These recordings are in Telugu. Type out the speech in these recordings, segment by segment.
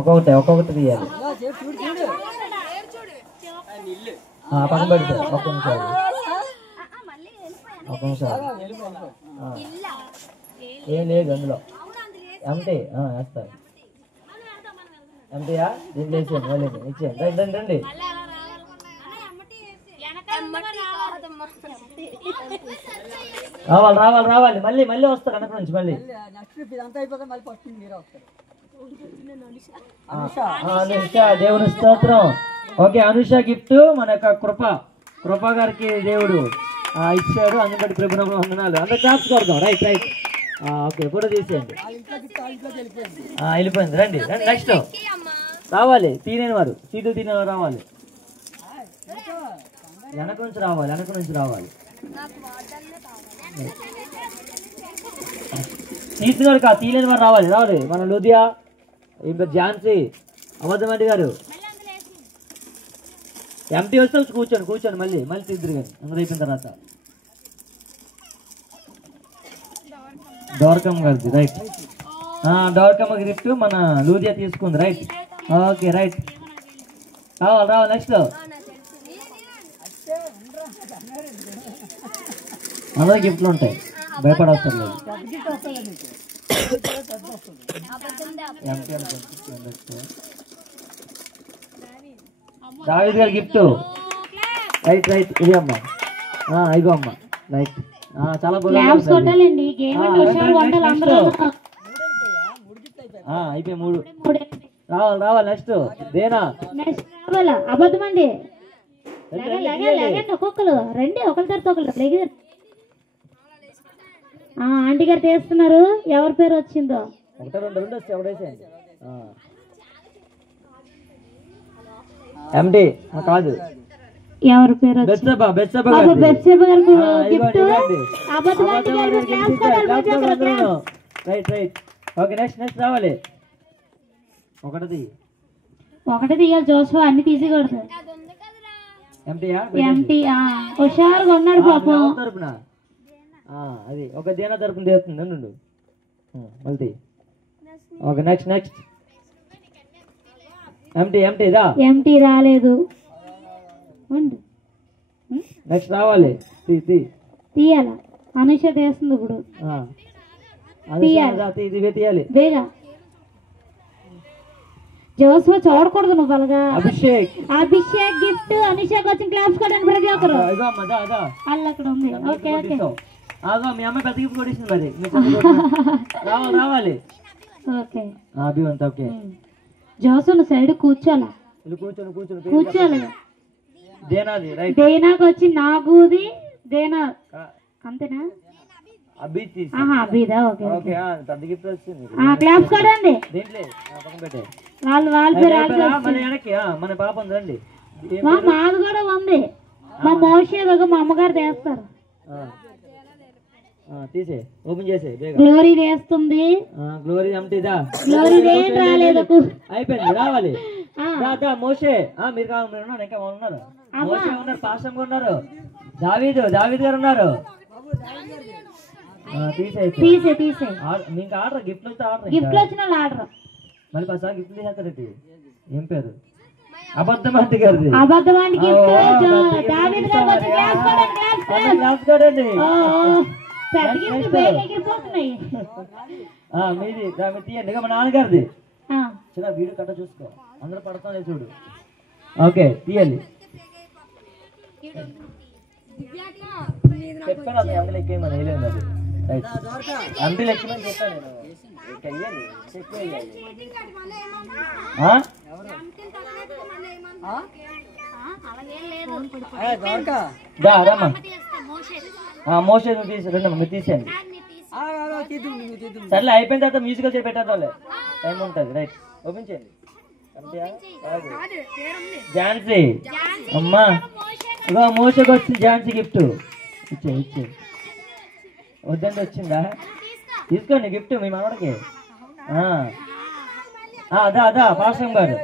ఒక్కొక్కటి తీయాలి. పక్కన పెడితే ఒక్క నిమిషం ఏం లేదు అందులో. ఎంటీ వేస్తారు. ఎంటీయా దీంట్లో వేసేయండి. మళ్ళీ ఇచ్చేయండి. రండి రండి. రావాలి రావాలి రావాలి. మళ్ళీ మళ్ళీ వస్తారు వెనక నుంచి. మళ్ళీ అనుష దేవుని స్తోత్రం. ఓకే, అనుష గిఫ్ట్ మన యొక్క కృప గారికి దేవుడు ఇచ్చాడు. అందుకని ప్రభుత్వం వందనాలు. అందరూ క్లాప్స్ కొడదాం. Right right. ఓకే, ఫోటో తీసేయండి. వెళ్ళిపోయింది. రండి రండి. నెక్స్ట్ రావాలి. తీయని వారు సీటు తినే వారు రావాలి. వెనక నుంచి రావాలి. వెనక నుంచి రావాలి. తీసినవాడు కాదు, తీయలేని వారు రావాలి. రావాలి. మన లూదియా, ఇంకా ఝాన్సీ, అబద్ధమంటి గారు. ఎంటీ వస్తే కూర్చోండి. మళ్ళీ తీద్దరు కానీ అందరూ అయిపోయిన తర్వాత. డోర్కమ్మ గారిది. రైట్. డోర్కమ్మ గిఫ్ట్ మన లూదియా తీసుకుంది. రైట్. Okay right. రావాలి. నెక్స్ట్ అందరూ గిఫ్ట్లు ఉంటాయి, భయపడవసరం లేదు. దావీద్ గారి గిఫ్ట్. Right right. ఇది అమ్మా, ఇగో అమ్మా. రైట్. చాలా అయిపోయి 3. రావాలి. నెక్స్ట్ దేనా. అబద్ధమండి. ఒక్కొక్కరు రండి. ఒకరి తర్వాత ఒకరు. ఆంటీ గారు తీస్తున్నారు. ఎవరి పేరు వచ్చిందో. 1 2 వచ్చి ఎవడేసేయండి. ఎంటీ కాదు, ఎవరి పేరు రైట్ రైట్. ఓకే, నెక్స్ట్ రావాలి. ఒకటి తీయాలి. జోషువా అన్ని తీసేకూడదు. ఎంటీ హుషారుగా ఉన్నాడు పాపం. తరపున అది ఒక దేనా తరపున తీస్తుంది. నుండు మళ్ళీ. ఓకే, నెక్స్ట్ ఎంటీ రాలేదు. నెక్స్ట్ రావాలి. తీయాల. అనుష తీస్తుంది ఇప్పుడు. తీయాలి బేగా. జోస్వా చూడకూడదు నువ్వు బలగా. అభిషేక్ గిఫ్ట్. అనుషకు వచ్చిన క్లాప్స్ కొట్టండి ప్రతి ఒక్కరు. అల్ల అక్కడ ఉంది. Okay okay. మీ అమ్మాయి పెద్ద గిఫ్ట్ కొట్టేసింది మరి. రావాలి. ఓకే అభివంత. ఓకే, జోసు సైడ్ కూర్చోాలా. కూర్చోాలి. దేనాకు వచ్చి నాగుది. దేనా అంతేనా. అభిదా. ఓకే క్లాప్స్ కొట్టండి. మన పాప ఉందండి. మాది కూడా ఉంది. మా మోషే మా అమ్మగారు చేస్తారు. తీసే ఓపెన్ చేసే. గ్లోరీ వేస్తుంది. గ్లోరీ ఎంటీదా. గ్లోరీ రాలేదు. అయిపోయింది. రావాలి. మోషే మీరు కావాలి. ఇంకా ఉన్నారు. మోషే ఉన్నారు. పాస్టర్ ఉన్నారు. దావీద్ గారు ఉన్నారు. తీసే మీకు ఆర్డర్ గిఫ్ట్ వస్తే గిఫ్ట్ వచ్చిన ఆర్డర్. మళ్ళీ ఒకసారి గిఫ్ట్ తీసేస్తారండి. ఏం పేరు. అబద్ధమంటి గారిది. అబద్ధమంటి గిఫ్ట్. దావీద్ గారు వచ్చి క్లాప్స్ కొట్టండి. మీది తీయండి. మా నాన్నగారిది. చిన్న వీడియో కట్ట చూసుకో. అందరూ పడతానే చూడు. ఓకే, తీయాలి. చెప్పాను అది అందులో ఎక్కేయమని. వేయలేదు అది. రైట్. అందులో ఎక్కమని చెప్పాను నేను. మోషే రండి. మీరు తీసేయండి. సర్లే, అయిపోయిన తర్వాత మ్యూజికల్ చేసి పెట్టాలి. టైం ఉంటుంది. రైట్. ఓపెన్ చేయండి. ఝాన్సీ అమ్మా. ఇగో మోషకి వచ్చింది ఝాన్సీ గిఫ్ట్. ఇచ్చే వద్దండి. వచ్చిందా? తీసుకోండి గిఫ్ట్ మీ మనవడికి. అదా పాస్టర్ గారు.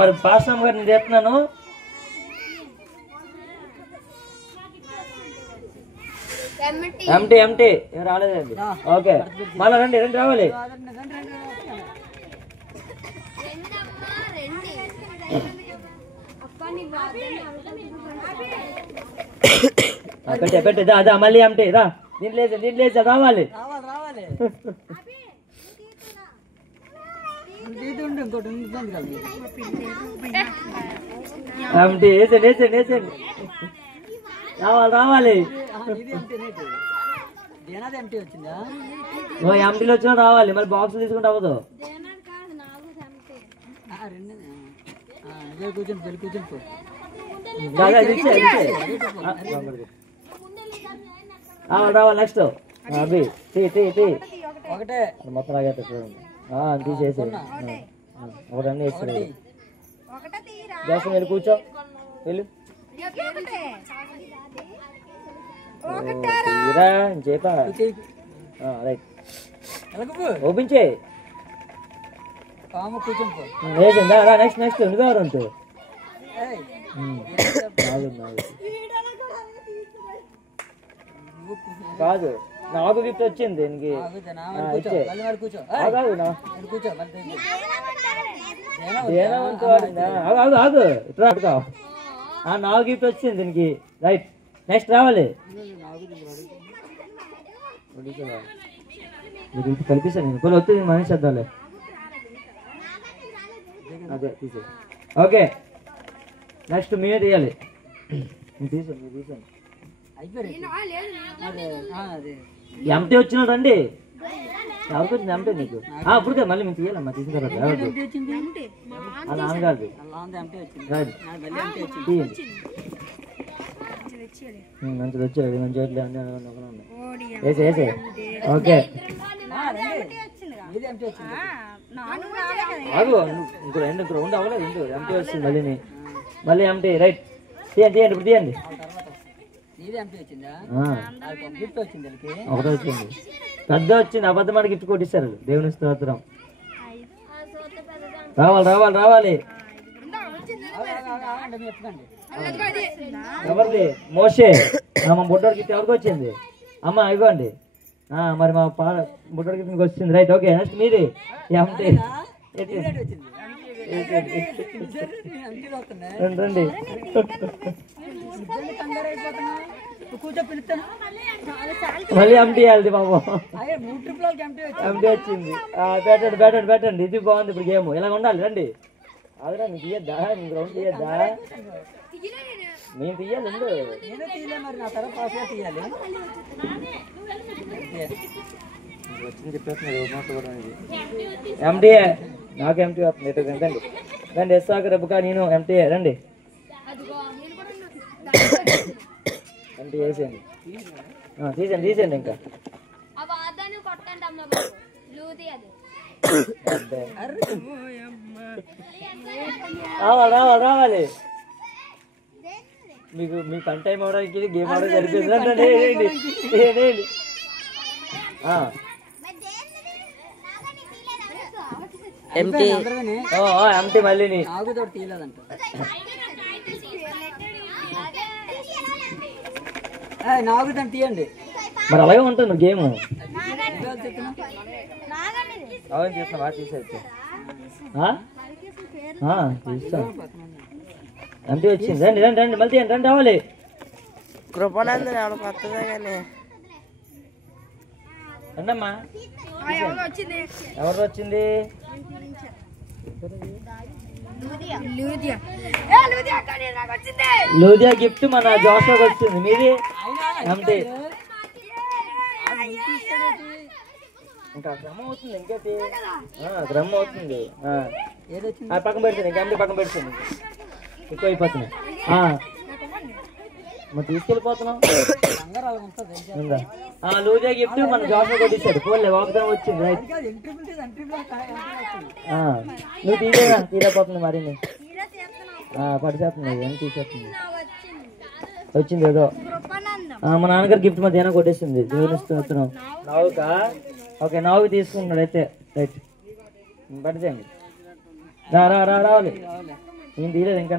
మరి పాస్టర్ గారు నేను చేస్తున్నాను. ఎంటీ ఎంటీ ఏం రాలేదండి. ఓకే మళ్ళీ రండి రండి రావాలి. పెట్టే పెట్టే దా మళ్ళీ ఎంటీ రా. దీంట్లో లేదు రావాలి. ఎంటీ వేసండి వేసండి వేసండి రావాలి రావాలి. ఎంటీలో వచ్చినా రావాలి. మళ్ళీ బాక్స్ తీసుకుంటే అవ్వదు. రావాలి నెక్స్ట్ అభి టీ టీ టీ మొత్తం లాగేస్తా చూడండి. తీసేసి ఒకటన్నీ వేస్తాడు. జాసం వెళ్ళి కూర్చో వెళ్ళు చెప్పా రైట్ ఓపించే వేసిందా. నెక్స్ట్ నెక్స్ట్ నువ్వెవరు ఉంటూ కాదు నాకు గిఫ్ట్ వచ్చింది దీనికి. ఆగు ఇట్లా నాకు గిఫ్ట్ వచ్చింది దీనికి. రైట్ నెక్స్ట్ రావాలి. కల్పిస్తాను నేను కొన్ని వస్తుంది మనిషి చేద్దాంలే. అదే తీసే. ఓకే నెక్స్ట్ మీరే తీయాలి. తీసాను మీరు తీసాను. ఎంటీ వచ్చినాడు రండి. ఎవరికి వచ్చింది ఎంటీ నీకు? అప్పుడు మళ్ళీ మేము తీయాలమ్మా. తీసిన తర్వాత అది ఆనగాది మంచిది వచ్చేది మంచి వేసే వేసే. ఓకే ఇంకో రెండు అవ్వలేదు. ఎంటీ వచ్చింది మళ్ళీ మళ్ళీ ఎంటీ. రైట్ తీయండి తీయండి ఇప్పుడు తీయండి. ఒకటే వచ్చింది పెద్ద వచ్చింది. అబద్ధమాట గిఫ్ట్ కొట్టిస్తారు. దేవుని స్తోత్రం. రావాలి రావాలి రావాలి. ఎవరిది? మోషే. మా బుడ్డోడి గిఫ్ట్ ఎవరికి వచ్చింది? అమ్మ ఇవ్వండి. మరి మా బుడ్డోడి గిఫ్ట్ మీకు వచ్చింది. రైట్ ఓకే నెక్స్ట్ మీది ఎంటీ. రండి మళ్ళీ ఎంటీ వెళ్ది బాబు. ఎంటీ వచ్చింది. పెట్టండి పెట్టండి పెట్టండి. ఇది బాగుంది ఇప్పుడు గేమ్. ఇలా ఉండాలి. రండి అదిరా నీకు తీయద్దా? నీకు రౌండ్ తీయద్దా? నేను తీయాలి. వచ్చింది చెప్పేస్తున్నారు. ఎంటీఏ నాకు ఎంటీ వస్తుంది. రండి రండి. ఎస్సాక రెబ్బకా నేను ఎంటీఏ. రండి ఎంటీ వేసేయండి. తీసేయండి తీసేయండి. ఇంకా రావాలి రావాలి రావాలి. మీకు మీ పని టైం అవడానికి గేమ్ అవడం జరిపింది. ఎంటీ మళ్ళీ తీయండి. మరి అలాగే ఉంటుంది గేమ్. అవును చేస్తున్నా తీసేస్తా. తీస్తాం. ఎంటీ వచ్చింది. రండి రండి రండి మళ్ళీ తీయండి. రండి రావాలి. రండమ్మా. ఎవరు వచ్చింది? లూదియా గిఫ్ట్ మన జోషోకి వచ్చింది. మీది ఎంటీ. ఇంకా క్రమం అవుతుంది. ఇంకేంటి క్రమం అవుతుంది. పక్కన పెడుతుంది. ఇంకా ఎంటీ పక్కన పెడుతుంది. ఎక్కువ అయిపోతున్నాయి. మరి తీసుకెళ్ళిపోతున్నాం. లూజా గిఫ్ట్ మన జాబ్ కొట్టించాడు. పోలే వాగ్దానం వచ్చింది. రైట్ నువ్వు తీరేపోతుంది. మరి పడిచేస్తుంది. ఏం తీసేస్తుంది. వచ్చింది ఏదో. మా నాన్నగారు గిఫ్ట్ మధ్యాహ్నం కొట్టేసింది. చూపిస్తున్నాం. నావుకా ఓకే నావుకి తీసుకున్నాడు అయితే. రైట్ పడిచేయండి. రావాలి ఏం తీయలేదు ఇంకా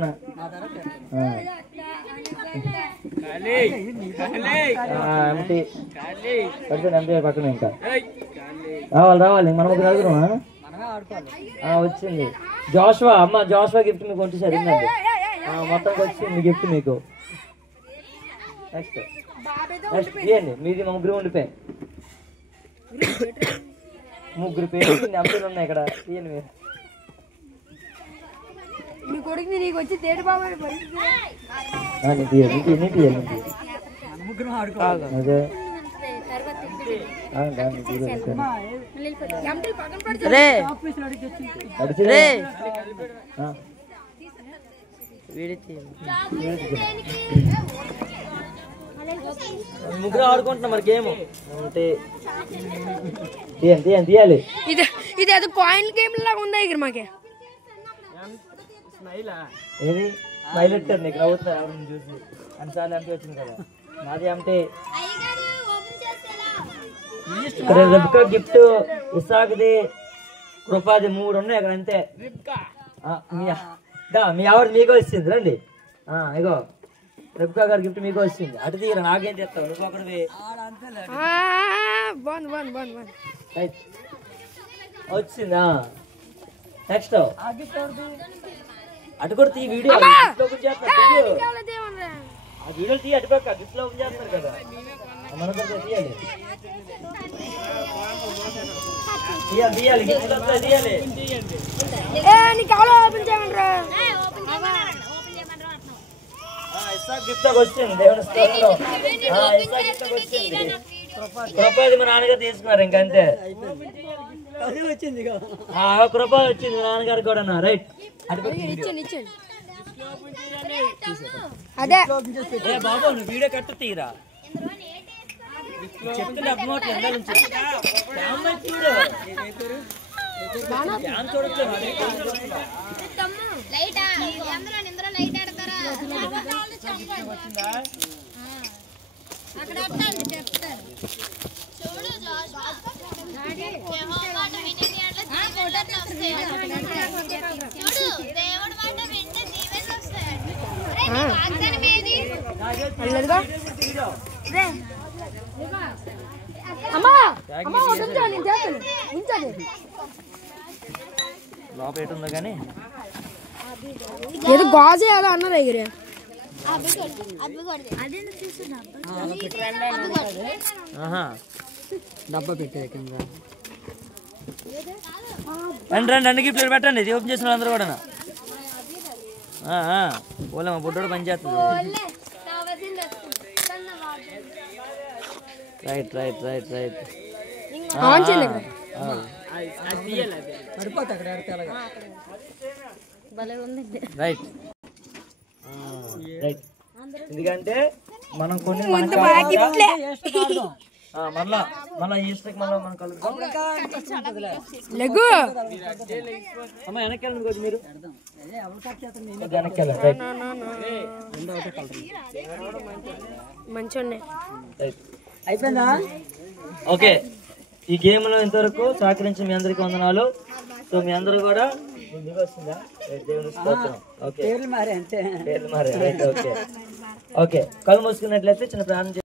ఎంపీ పక్కన ఇంకా రావాలి మన ముగ్గురు అడుగుదామా వచ్చింది జోష్వా అమ్మ జోష్వా గిఫ్ట్ మీకు కొంచెం సరిగ్దండి మొత్తానికి వచ్చింది గిఫ్ట్ మీకు నెక్స్ట్ ఇవ్వండి మీది మా ముగ్గురు ఉండిపోయి ముగ్గురు పేరు ఎంపీలు ఉన్నాయి ఇక్కడ ఇవ్వండి మీరు అదే ముగ్గురు ఆడుకుంటున్నా మరి గేమ్ అంటే తీయాలి ఇది అది కాయిన్ గేమ్ లాగా ఉందా ఇక్కడ మాకే ఏది స్మైల్ ఎట్టారు నీకు నవ్వుతున్నారు ఎవరిని చూసి అన్నిసార్లు ఎంపీ వచ్చింది కదా నాది అంటే రెబ్కా గిఫ్ట్ ఇసాక్ది కృపాది 3 ఉన్నాయి అక్కడ అంతే మీ ఆవిడ మీకో వచ్చింది రండి ఇగో రెబ్కా గారి గిఫ్ట్ మీకో వచ్చింది అటు తీరా నాకేం చేస్తావు నువ్వు అక్కడివి వచ్చిందా నెక్స్ట్ అటు కూడా తీ వీడియో ఆ వీడియో తీ అటు పక్క గిఫ్ట్ లో ఓపెన్ చేస్తున్నారు కదా మన తీయాలి తీయాలి గిఫ్ట్ తీయాలి గిఫ్ట్ వచ్చింది దేవుని స్తోత్రం గిఫ్ట్ వచ్చింది కృపాది మా నాన్నగారు తీసుకున్నారు ఇంకంతే కృప వచ్చింది మా నాన్నగారు కూడా రైట్ అదే బాబు నువ్వు వీడియో కట్టు తీరా చెప్తుంటే అర్థం లోపల ఉందా కానీ ఏదో గాజు ఏదో అన్న దగ్గర డబ్బా పెట్టే రండి రండి అన్ని గిఫ్ట్లు పెట్టండి ఇది ఓపెన్ చేసిన అందరూ కూడా ఓలే మా బుడ్డోడు పని చేస్తుంది right right right right right right ఎందుకంటే మనం కొన్ని మళ్ళా మళ్ళా ఈస్టర్కి మళ్ళీ మనం కలుగుతాం అమ్మ వెనక్కి వెళ్ళండి కొంచెం మీరు వెనక్కి వెళ్ళండి అయిపోయిందా ఓకే ఈ గేమ్ లో ఇంతవరకు సహకరించి మీ అందరికి వందనాలు సో మీ అందరూ కూడా వస్తుందా దేవుని స్తోత్రం ఓకే పేర్లు మారే ఓకే ఓకే కళ్ళు మూసుకున్నట్లయితే చిన్న ప్రార్థన